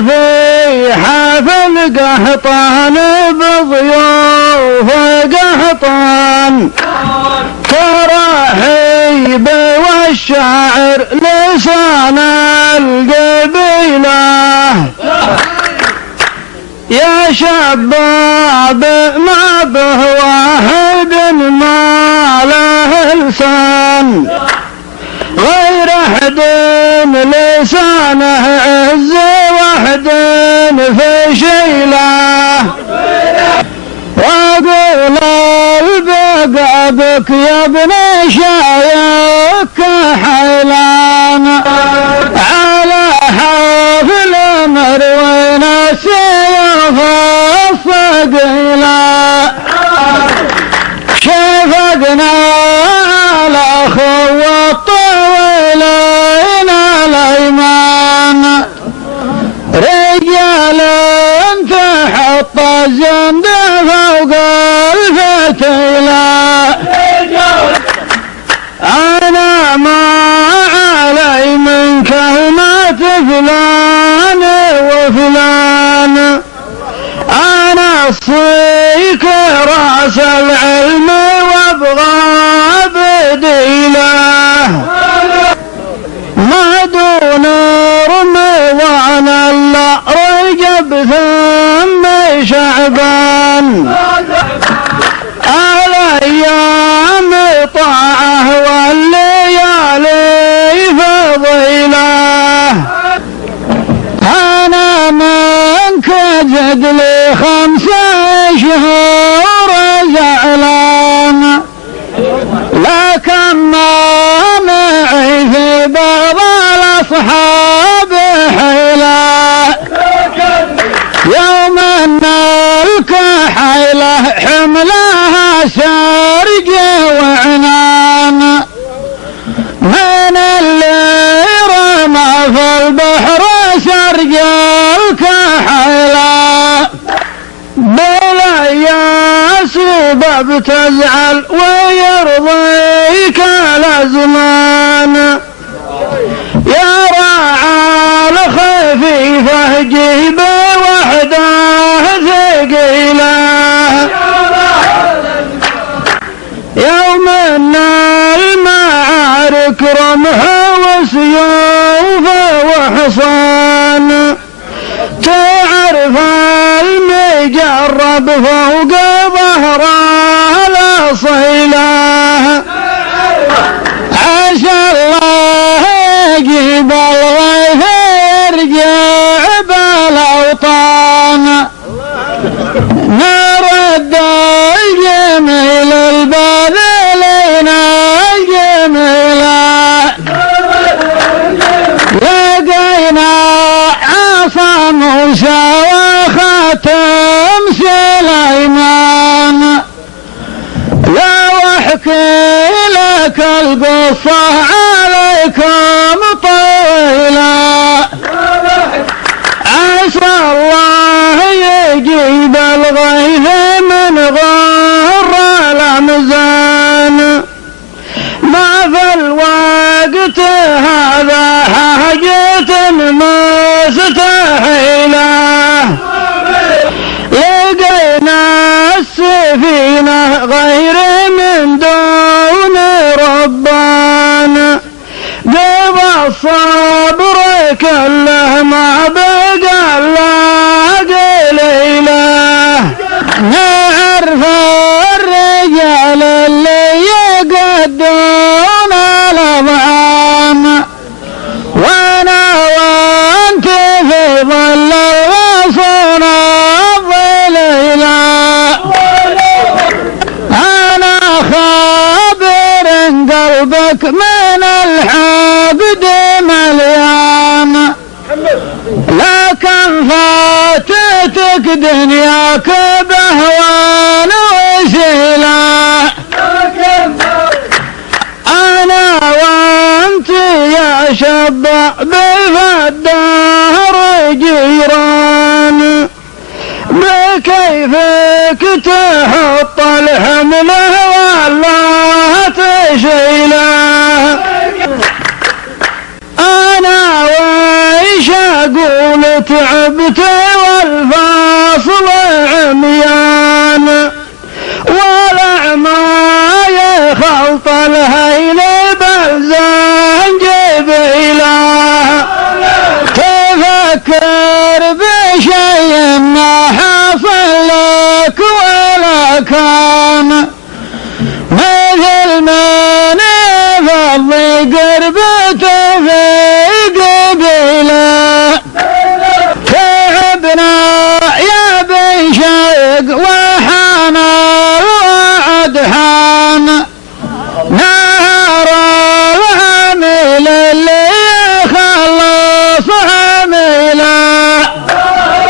في حفل قحطان بضيوف قحطان ترحيب والشاعر لسان القبيله يا شباب ما به واحد ما له لسان غير احد لسانه عز واحد في شيله واقول البقى بك يا ابن شايك حيلان على حافل مروين السيوف الثقيله شفقنا على اخو الطويلين الايمان رجال تحط الزند فوق الفتيله انا ما علي من كلمة فلان وفلان انا الصيك راس العلم وابغى بديله ما دون رمضان الا رجب ثم شعبان الايام طاعه والليالي فضيله انا منك زد لي 5 شهور زعلان لكن ما معي في بعض الاصحاب حيله يوم ان الكحيله حملها سرج وعنان من اللي رمى في البحر سرج الكحيله بلا يا سبب تزعل ويرضيك الازمان يا راعى الخفيفه جيب وحده ثقيله يوم ان المعارك رمها وسيوف وحصان تعرف المجرب فوق ظهر الاصيله عسى الله يجيب الغيث يرجع بالاوطان نرد الجميل البذلين الجميله لقينا عصا موسى وخاتم سليمان لو احكي لك القصه عليكم طويله عسى الله يجيب الغيث من غر الامزان ما في الوقت هذا حاجة مستحيلة لقينا السفينة غير من دون ربان قضى الصبر كله ما بقى الا قليله نعرف الرجال اللي يقدون الاضعان وانا وانت في ظل الغصون الظليله انا خابر قلبك من الحقد مليان لكن فاتتك دنياك بهوان وسيله انا وانت يا شباب بالدهر جيران بكيفك تحط الحمل ولا تشيله انا ويش اقول تعبت